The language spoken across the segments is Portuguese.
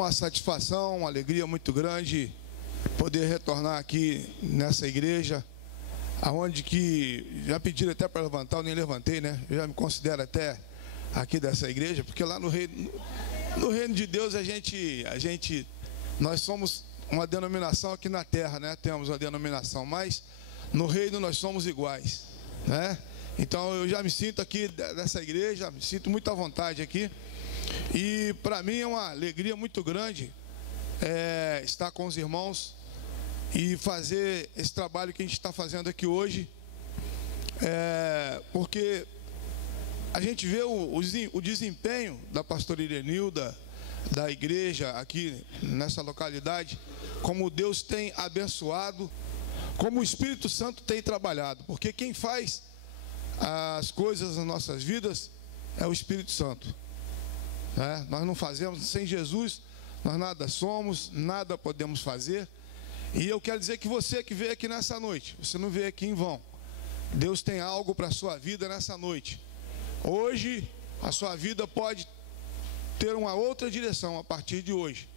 uma satisfação, uma alegria muito grande poder retornar aqui nessa igreja, aonde que já pediram até para levantar, eu nem levantei, né? Eu já me considero até aqui dessa igreja, porque lá no reino de Deus nós somos uma denominação aqui na terra, né? Temos uma denominação, mas no reino nós somos iguais, né? Então eu já me sinto aqui dessa igreja, me sinto muito à vontade aqui. E para mim é uma alegria muito grande estar com os irmãos e fazer esse trabalho que a gente está fazendo aqui hoje, porque a gente vê o desempenho da pastora Irenilda, da igreja aqui nessa localidade, como Deus tem abençoado, como o Espírito Santo tem trabalhado, porque quem faz as coisas nas nossas vidas é o Espírito Santo. Nós não fazemos, sem Jesus nós nada somos, nada podemos fazer. E eu quero dizer que você que veio aqui nessa noite, você não veio aqui em vão. Deus tem algo para a sua vida nessa noite. Hoje a sua vida pode ter uma outra direção a partir de hoje.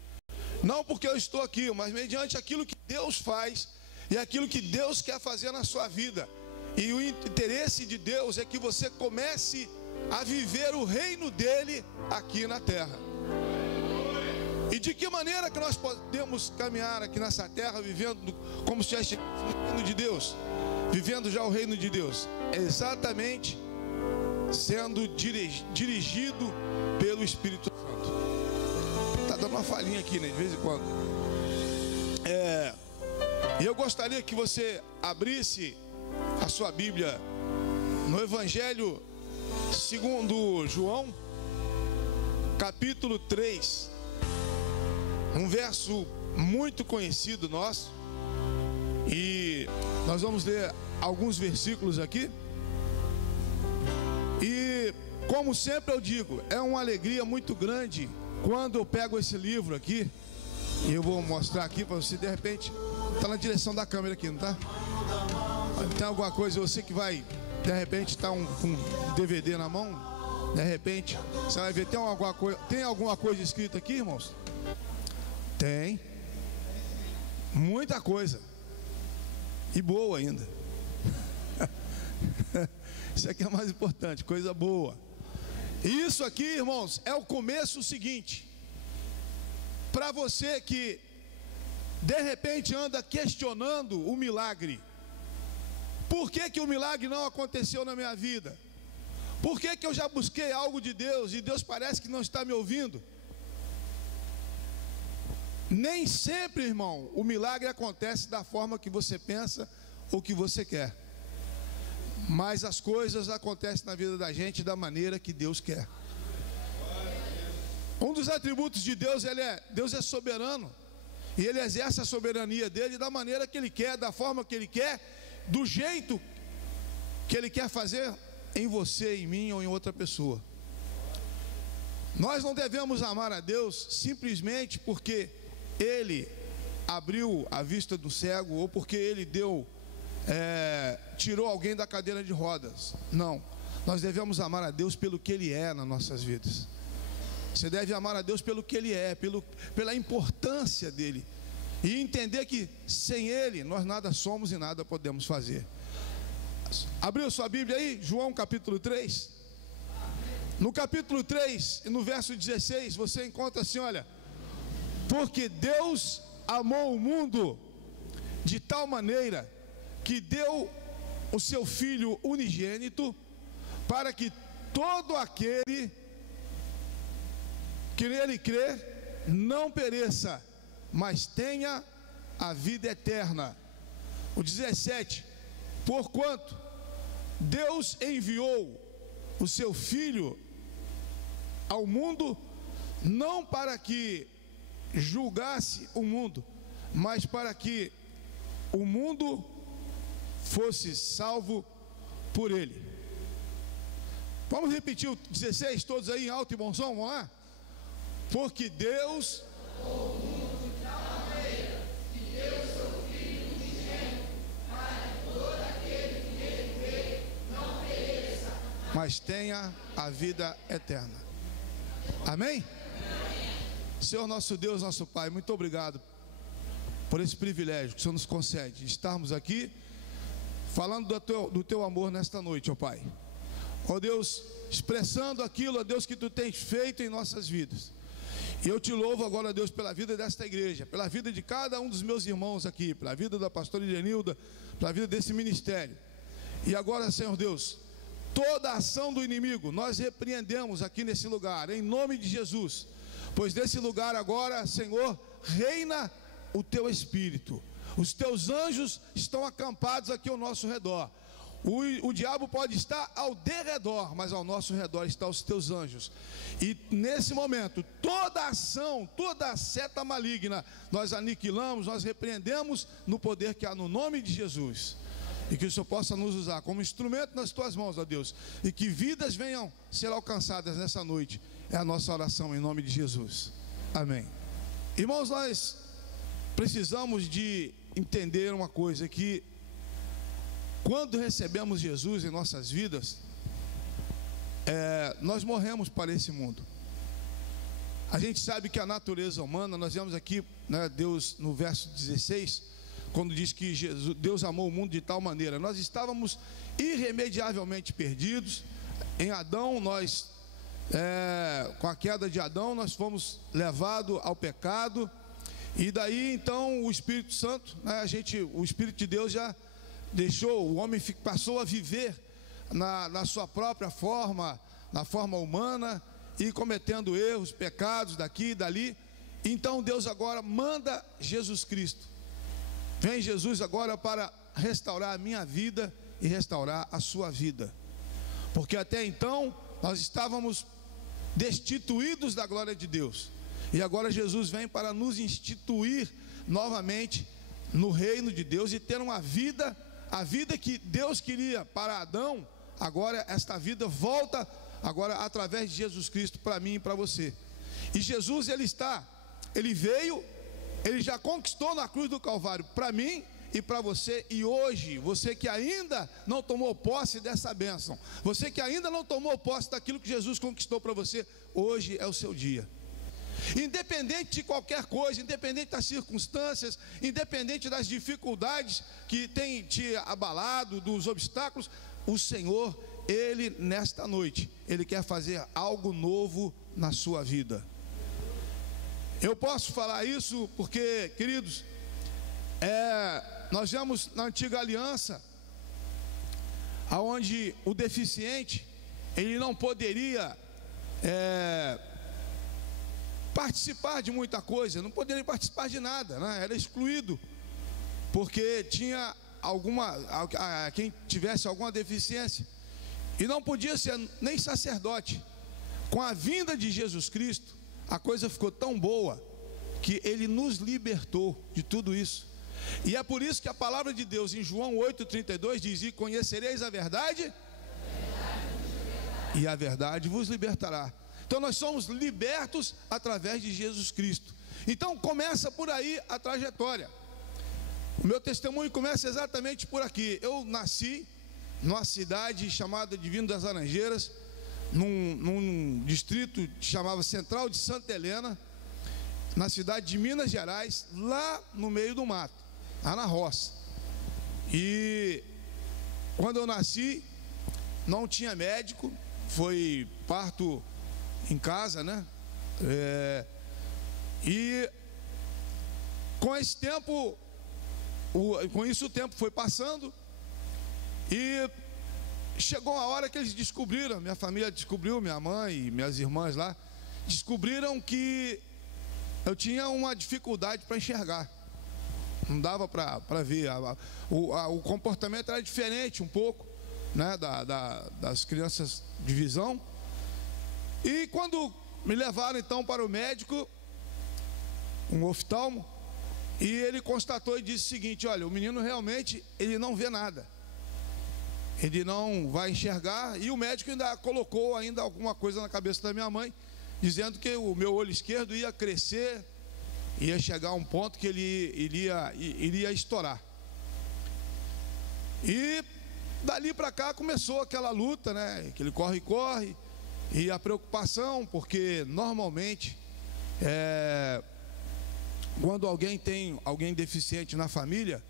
Não porque eu estou aqui, mas mediante aquilo que Deus faz e aquilo que Deus quer fazer na sua vida. E o interesse de Deus é que você comece a viver o reino dele aqui na terra. E de que maneira que nós podemos caminhar aqui nessa terra vivendo como se já estivéssemos no reino de Deus, vivendo já o reino de Deus? Exatamente sendo dirigido pelo Espírito Santo. Está dando uma falhinha aqui, né, de vez em quando. E eu gostaria que você abrisse a sua Bíblia no Evangelho segundo João, capítulo 3, um verso muito conhecido nosso, e nós vamos ler alguns versículos aqui. E como sempre eu digo, é uma alegria muito grande quando eu pego esse livro aqui, e eu vou mostrar aqui para você. De repente está na direção da câmera aqui, não está? Tem alguma coisa, você que vai de repente estar com um DVD na mão, de repente você vai ver, tem alguma coisa escrita aqui, irmãos? Tem muita coisa, e boa ainda. Isso aqui é mais importante, coisa boa. E isso aqui, irmãos, é o começo seguinte. Para você que de repente anda questionando o milagre, por que o milagre não aconteceu na minha vida? Por que eu já busquei algo de Deus e Deus parece que não está me ouvindo? Nem sempre, irmão, o milagre acontece da forma que você pensa ou que você quer. Mas as coisas acontecem na vida da gente da maneira que Deus quer. Um dos atributos de Deus, Deus é soberano. E Ele exerce a soberania dele da maneira que Ele quer, da forma que Ele quer, do jeito que Ele quer fazer em você, em mim ou em outra pessoa. Nós não devemos amar a Deus simplesmente porque Ele abriu a vista do cego ou porque Ele tirou alguém da cadeira de rodas. Não, nós devemos amar a Deus pelo que Ele é nas nossas vidas. Você deve amar a Deus pelo que Ele é, pela importância dEle, e entender que sem Ele nós nada somos e nada podemos fazer. Abriu sua Bíblia aí? João capítulo 3. No capítulo 3 e no verso 16 você encontra assim, olha: porque Deus amou o mundo de tal maneira que deu o seu Filho unigênito, para que todo aquele que nele crê não pereça, mas tenha a vida eterna. O 17: porquanto Deus enviou o seu Filho ao mundo, não para que julgasse o mundo, mas para que o mundo fosse salvo por ele. Vamos repetir o 16 todos aí em alto e bom som, vamos lá? Porque Deus amou o mundo de tal maneira que deu o seu Filho unigênito, para que todo aquele que nele crê não pereça, mas tenha a vida eterna. Amém? Senhor nosso Deus, nosso Pai, muito obrigado por esse privilégio que o Senhor nos concede de estarmos aqui falando do teu amor nesta noite, ó Pai. Ó Deus, expressando aquilo, ó Deus, que Tu tens feito em nossas vidas. E eu te louvo agora, Deus, pela vida desta igreja, pela vida de cada um dos meus irmãos aqui, pela vida da pastora Irenilda, pela vida desse ministério. E agora, Senhor Deus, toda a ação do inimigo nós repreendemos aqui nesse lugar, em nome de Jesus. Pois nesse lugar agora, Senhor, reina o Teu Espírito. Os Teus anjos estão acampados aqui ao nosso redor. O diabo pode estar ao derredor, mas ao nosso redor estão os Teus anjos. E nesse momento, toda ação, toda seta maligna, nós aniquilamos, nós repreendemos no poder que há no nome de Jesus. E que o Senhor possa nos usar como instrumento nas Tuas mãos, ó Deus. E que vidas venham ser alcançadas nessa noite. É a nossa oração em nome de Jesus. Amém. Irmãos, nós precisamos de entender uma coisa, que quando recebemos Jesus em nossas vidas, nós morremos para esse mundo. A gente sabe que a natureza humana, nós vemos aqui, né, Deus no verso 16, quando diz que Deus amou o mundo de tal maneira, nós estávamos irremediavelmente perdidos. Em Adão, com a queda de Adão, nós fomos levados ao pecado. E daí então o Espírito Santo, né, o Espírito de Deus já deixou, o homem passou a viver na sua própria forma, na forma humana, e cometendo erros, pecados daqui e dali. Então Deus agora manda Jesus Cristo. Vem Jesus agora para restaurar a minha vida e restaurar a sua vida. Porque até então nós estávamos destituídos da glória de Deus. E agora Jesus vem para nos instituir novamente no reino de Deus e ter uma vida, a vida que Deus queria para Adão. Agora esta vida volta agora através de Jesus Cristo para mim e para você. E Jesus, ele veio, ele já conquistou na cruz do Calvário para mim e para você. E hoje, você que ainda não tomou posse dessa bênção, você que ainda não tomou posse daquilo que Jesus conquistou para você, hoje é o seu dia. Independente de qualquer coisa, independente das circunstâncias, independente das dificuldades que tem te abalado, dos obstáculos, o Senhor, Ele nesta noite, Ele quer fazer algo novo na sua vida. Eu posso falar isso porque, queridos, nós vemos na antiga aliança, aonde o deficiente, ele não poderia participar de muita coisa, não poderia participar de nada, né? Era excluído, porque tinha quem tivesse alguma deficiência, e não podia ser nem sacerdote. Com a vinda de Jesus Cristo, a coisa ficou tão boa, que Ele nos libertou de tudo isso. E é por isso que a palavra de Deus em João 8,32 diz: e conhecereis a verdade, e a verdade vos libertará. Então nós somos libertos através de Jesus Cristo. Então começa por aí a trajetória. O meu testemunho começa exatamente por aqui. Eu nasci numa cidade chamada Divino das Laranjeiras, num distrito que chamava Central de Santa Helena, na cidade de Minas Gerais, lá no meio do mato, lá na roça. E quando eu nasci, não tinha médico, foi parto em casa, né? E com esse tempo, com isso o tempo foi passando, e chegou a hora que eles descobriram, minha família descobriu, minha mãe e minhas irmãs lá, descobriram que eu tinha uma dificuldade para enxergar. Não dava para ver, o comportamento era diferente um pouco, né, das crianças de visão. E quando me levaram então para o médico, um oftalmo, e ele constatou e disse o seguinte: olha, o menino realmente, ele não vê nada, ele não vai enxergar. E o médico ainda colocou alguma coisa na cabeça da minha mãe, dizendo que o meu olho esquerdo ia crescer, ia chegar a um ponto que ele iria estourar. E dali para cá começou aquela luta, né? Aquele corre-corre, e a preocupação, porque normalmente Quando alguém tem alguém deficiente na família,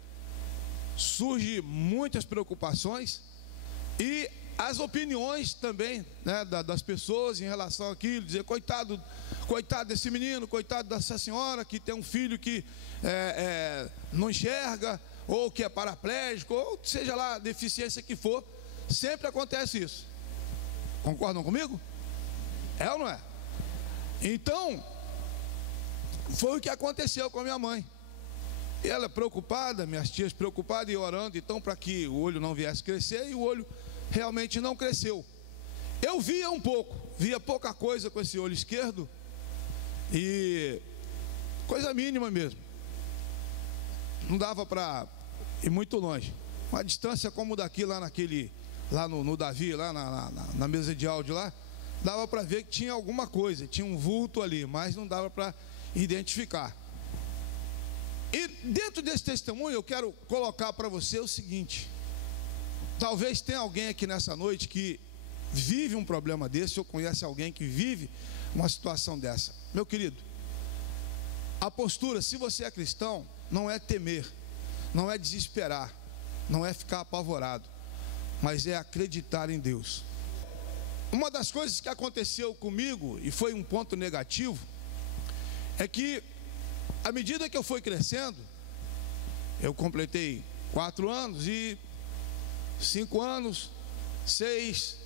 surge muitas preocupações e as opiniões também, né, das pessoas em relação àquilo, dizer coitado desse menino, coitado dessa senhora que tem um filho que não enxerga, ou que é paraplégico, ou seja lá a deficiência que for, sempre acontece isso. Concordam comigo? É ou não é? Então, foi o que aconteceu com a minha mãe. E ela preocupada, minhas tias preocupadas e orando então para que o olho não viesse crescer, e o olho realmente não cresceu. Eu via um pouco, via pouca coisa com esse olho esquerdo, e coisa mínima mesmo, não dava para ir muito longe, uma distância como daqui lá no Davi, lá na mesa de áudio lá, dava para ver que tinha alguma coisa, tinha um vulto ali, mas não dava para identificar. E dentro desse testemunho eu quero colocar para você o seguinte: talvez tenha alguém aqui nessa noite que vive um problema desse, ou conhece alguém que vive uma situação dessa. Meu querido, a postura, se você é cristão, não é temer, não é desesperar, não é ficar apavorado, mas é acreditar em Deus. Uma das coisas que aconteceu comigo, e foi um ponto negativo, é que à medida que eu fui crescendo, eu completei 4 anos e 5 anos, 6,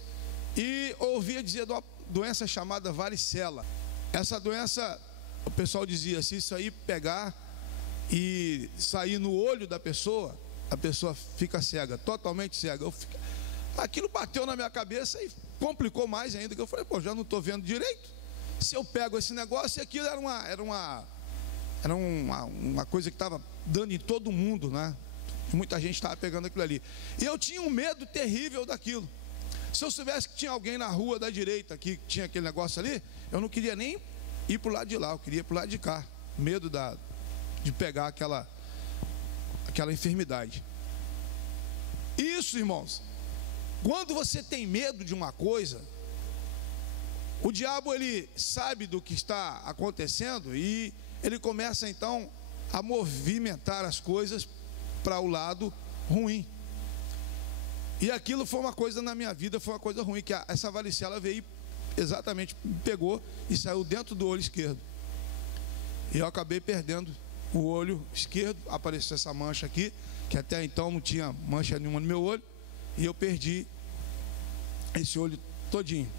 e ouvia dizer de uma doença chamada varicela. Essa doença, o pessoal dizia, se isso aí pegar e sair no olho da pessoa, a pessoa fica cega, totalmente cega. Aquilo bateu na minha cabeça e complicou mais ainda, que eu falei, já não estou vendo direito. Se eu pego esse negócio, e aquilo era uma coisa que estava dando em todo mundo, né? Muita gente estava pegando aquilo ali, e eu tinha um medo terrível daquilo. Se eu soubesse que tinha alguém na rua da direita que tinha aquele negócio ali, eu não queria nem ir para o lado de lá, eu queria ir para o lado de cá, medo de pegar aquela enfermidade. Isso, irmãos, quando você tem medo de uma coisa, o diabo, ele sabe do que está acontecendo e ele começa então a movimentar as coisas para o lado ruim. E aquilo foi uma coisa na minha vida, foi uma coisa ruim, que essa varicela veio exatamente, pegou e saiu dentro do olho esquerdo. E eu acabei perdendo o olho esquerdo, apareceu essa mancha aqui, que até então não tinha mancha nenhuma no meu olho, e eu perdi esse olho todinho.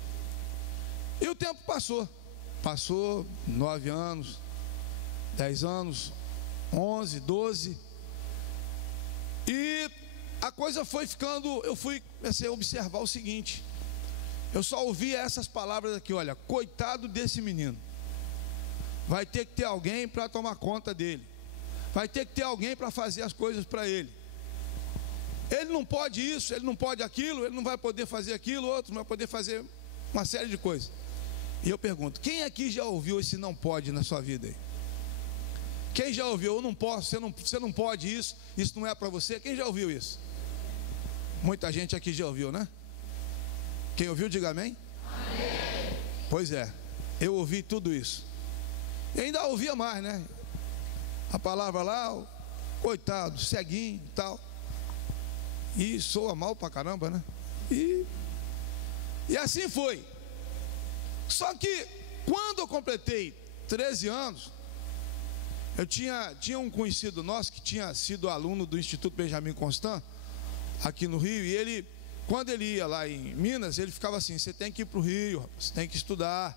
E o tempo passou 9 anos, 10 anos, 11, 12, e a coisa foi ficando, comecei a observar o seguinte, eu só ouvia essas palavras aqui, olha, coitado desse menino, vai ter que ter alguém para tomar conta dele, vai ter que ter alguém para fazer as coisas para ele não pode isso, ele não pode aquilo, ele não vai poder fazer aquilo, outro não vai poder fazer uma série de coisas. E eu pergunto, quem aqui já ouviu esse não pode na sua vida aí? Quem já ouviu, eu não posso, você não pode isso não é para você? Quem já ouviu isso? Muita gente aqui já ouviu, né? Quem ouviu, diga amém. Amém. Pois é, eu ouvi tudo isso. E ainda ouvia mais, né? A palavra lá, coitado, ceguinho e tal. E soa mal pra caramba, né? E assim foi. Só que quando eu completei 13 anos, eu tinha um conhecido nosso que tinha sido aluno do Instituto Benjamin Constant, aqui no Rio, e ele, quando ele ia lá em Minas, ele ficava assim, você tem que ir para o Rio, você tem que estudar,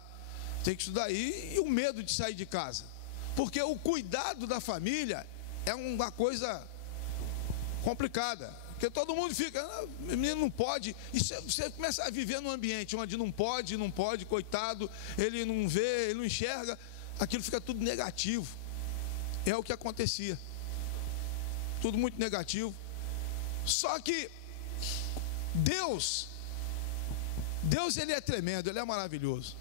e o medo de sair de casa, porque o cuidado da família é uma coisa complicada, porque todo mundo fica, menino não pode, e você começa a viver num ambiente onde não pode, coitado, ele não vê, ele não enxerga, aquilo fica tudo negativo. É o que acontecia, tudo muito negativo. Só que Deus ele é tremendo, ele é maravilhoso.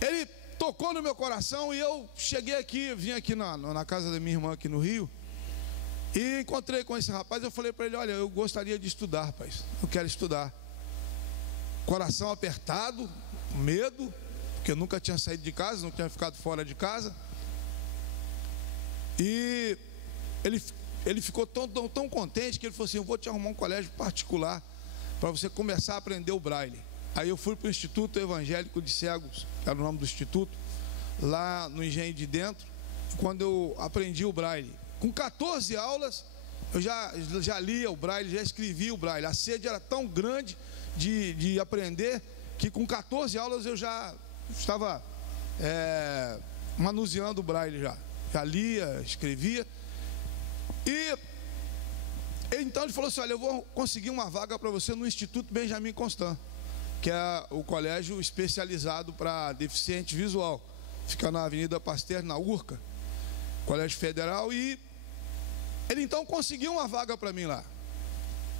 Ele tocou no meu coração e eu cheguei aqui, vim aqui na casa da minha irmã aqui no Rio, e encontrei com esse rapaz. Eu falei para ele, olha, eu gostaria de estudar, rapaz, eu quero estudar. Coração apertado, medo, porque eu nunca tinha saído de casa, não tinha ficado fora de casa. E ele ficou tão contente que ele falou assim: eu vou te arrumar um colégio particular para você começar a aprender o braille. Aí eu fui para o Instituto Evangélico de Cegos, que era o nome do instituto, lá no Engenho de Dentro. Quando eu aprendi o braille, com 14 aulas, eu já lia o braille, já escrevia o braille. A sede era tão grande de aprender, que com 14 aulas eu já estava manuseando o braille já lia, escrevia. E então ele falou assim: olha, eu vou conseguir uma vaga para você no Instituto Benjamin Constant, que é o colégio especializado para deficiente visual, fica na Avenida Pasteur, na Urca, Colégio Federal. E ele então conseguiu uma vaga para mim lá.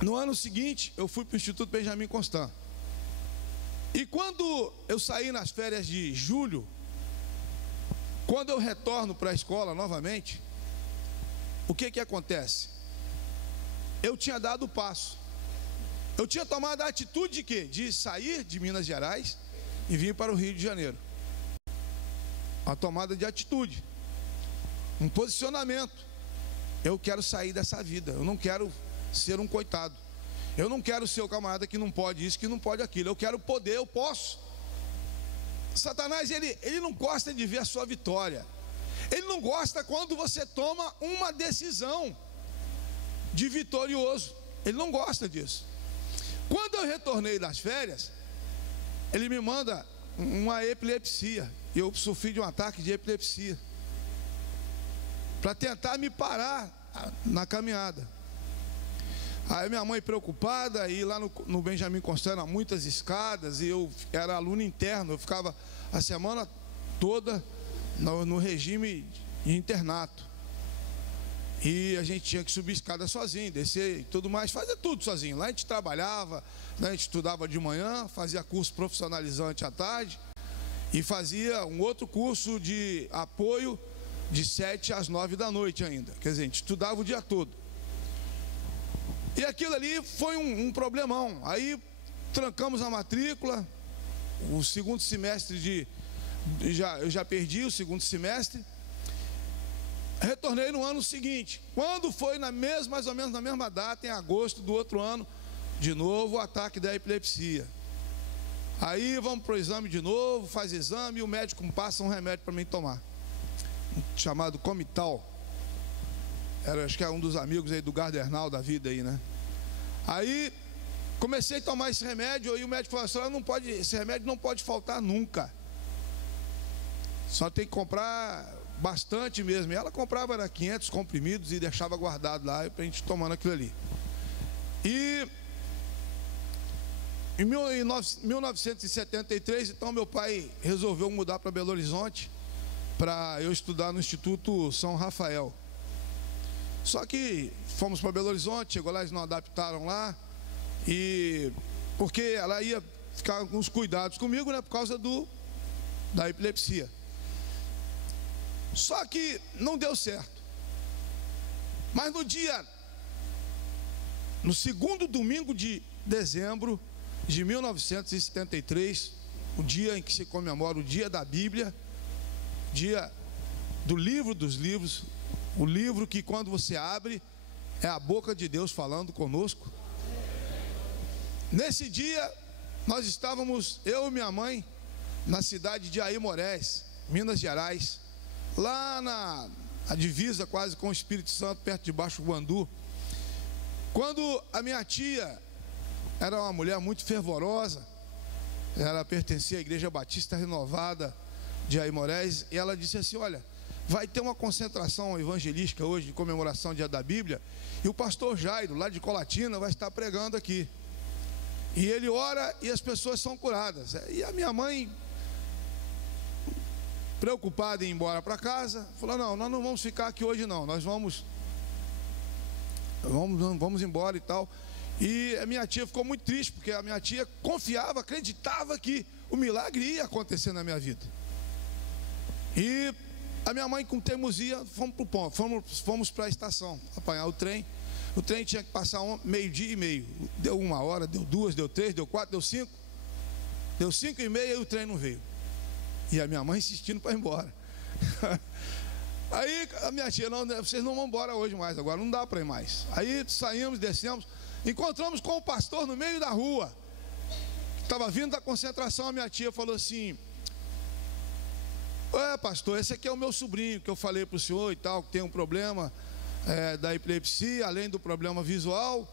No ano seguinte eu fui para o Instituto Benjamin Constant. E quando eu saí nas férias de julho, quando eu retorno para a escola novamente, o que acontece? Eu tinha dado o passo. Eu tinha tomado a atitude de quê? De sair de Minas Gerais e vir para o Rio de Janeiro. Uma tomada de atitude, um posicionamento. Eu quero sair dessa vida. Eu não quero ser um coitado. Eu não quero ser o camarada que não pode isso, que não pode aquilo. Eu quero poder, eu posso. Satanás, ele não gosta de ver a sua vitória. Ele não gosta quando você toma uma decisão de vitorioso. Ele não gosta disso. Quando eu retornei das férias, ele me manda uma epilepsia. Eu sofri de um ataque de epilepsia, para tentar me parar na caminhada. Aí minha mãe preocupada, e lá no Benjamin Constant muitas escadas, e eu era aluno interno, eu ficava a semana toda no regime de internato. E a gente tinha que subir escada sozinho, descer e tudo mais, fazer tudo sozinho. Lá a gente trabalhava, né, a gente estudava de manhã, fazia curso profissionalizante à tarde, e fazia um outro curso de apoio de 7 às 9 da noite ainda. Quer dizer, a gente estudava o dia todo. E aquilo ali foi um problemão. Aí trancamos a matrícula. O segundo semestre eu já perdi o segundo semestre. Retornei no ano seguinte. Quando foi mais ou menos na mesma data, em agosto do outro ano, de novo o ataque da epilepsia. Aí vamos para o exame de novo, faz exame, e o médico passa um remédio para mim tomar, chamado Comital. Acho que é um dos amigos aí do Gardernal da vida aí, né? Aí comecei a tomar esse remédio, e o médico falou assim: esse remédio não pode faltar nunca. Só tem que comprar bastante mesmo. E ela comprava 500 comprimidos e deixava guardado lá para a gente tomando aquilo ali. E em 1973, então, meu pai resolveu mudar para Belo Horizonte para eu estudar no Instituto São Rafael. Só que fomos para Belo Horizonte, chegou lá, eles não adaptaram lá, e porque ela ia ficar com os cuidados comigo, né, por causa da epilepsia. Só que não deu certo. Mas no segundo domingo de dezembro de 1973, o dia em que se comemora o dia da Bíblia, dia do livro dos livros, o livro que quando você abre é a boca de Deus falando conosco. Nesse dia nós estávamos, eu e minha mãe, na cidade de Aimorés, Minas Gerais, lá na divisa quase com o Espírito Santo, perto de Baixo Guandu, quando a minha tia era uma mulher muito fervorosa. Ela pertencia à Igreja Batista Renovada de Aimorés, e ela disse assim: olha, vai ter uma concentração evangelística hoje, de comemoração do dia da Bíblia, e o pastor Jairo, lá de Colatina, vai estar pregando aqui, e ele ora e as pessoas são curadas. E a minha mãe, preocupada em ir embora para casa, falou: não, nós não vamos ficar aqui hoje não, nós vamos embora e tal. E a minha tia ficou muito triste, porque a minha tia confiava, acreditava que o milagre ia acontecer na minha vida. E a minha mãe, com teimosia, fomos para o ponto, fomos para a estação apanhar o trem. O trem tinha que passar 12:30. Deu 1 hora, deu 2, deu 3, deu 4, deu 5. Deu 5:30 e o trem não veio. E a minha mãe insistindo para ir embora. Aí a minha tia, não, vocês não vão embora hoje mais, agora não dá para ir mais. Aí saímos, descemos, encontramos com o pastor no meio da rua. Estava vindo da concentração, a minha tia falou assim: pastor, esse aqui é o meu sobrinho, que eu falei para o senhor e tal, que tem um problema da epilepsia, além do problema visual.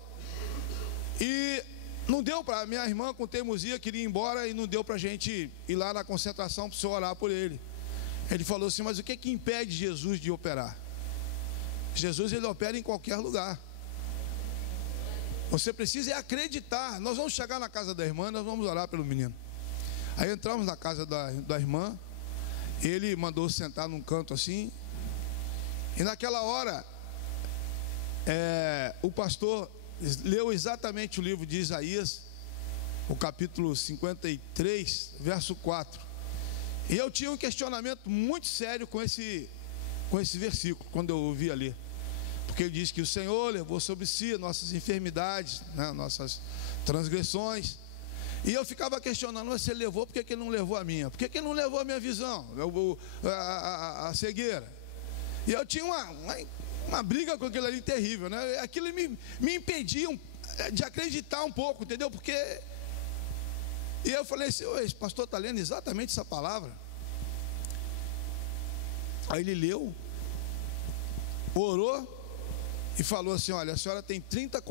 E não deu para, minha irmã com teimosia queria ir embora e não deu para a gente ir lá na concentração para o senhor orar por ele. Ele falou assim: mas o que impede Jesus de operar? Jesus, ele opera em qualquer lugar. Você precisa acreditar. Nós vamos chegar na casa da irmã, nós vamos orar pelo menino. Aí entramos na casa da irmã. Ele mandou sentar num canto assim. E naquela hora o pastor leu exatamente o livro de Isaías, o capítulo 53, verso 4. E eu tinha um questionamento muito sério com esse versículo, quando eu ouvi ali. Porque ele diz que o Senhor levou sobre si nossas enfermidades, né, nossas transgressões. E eu ficava questionando: mas se ele levou, por que ele não levou a minha? Por que ele não levou a minha visão, a cegueira? E eu tinha uma briga com aquilo ali terrível, né? Aquilo me impedia de acreditar um pouco, entendeu? Porque... E eu falei assim: esse pastor está lendo exatamente essa palavra. Aí ele leu, orou e falou assim: olha, a senhora tem 30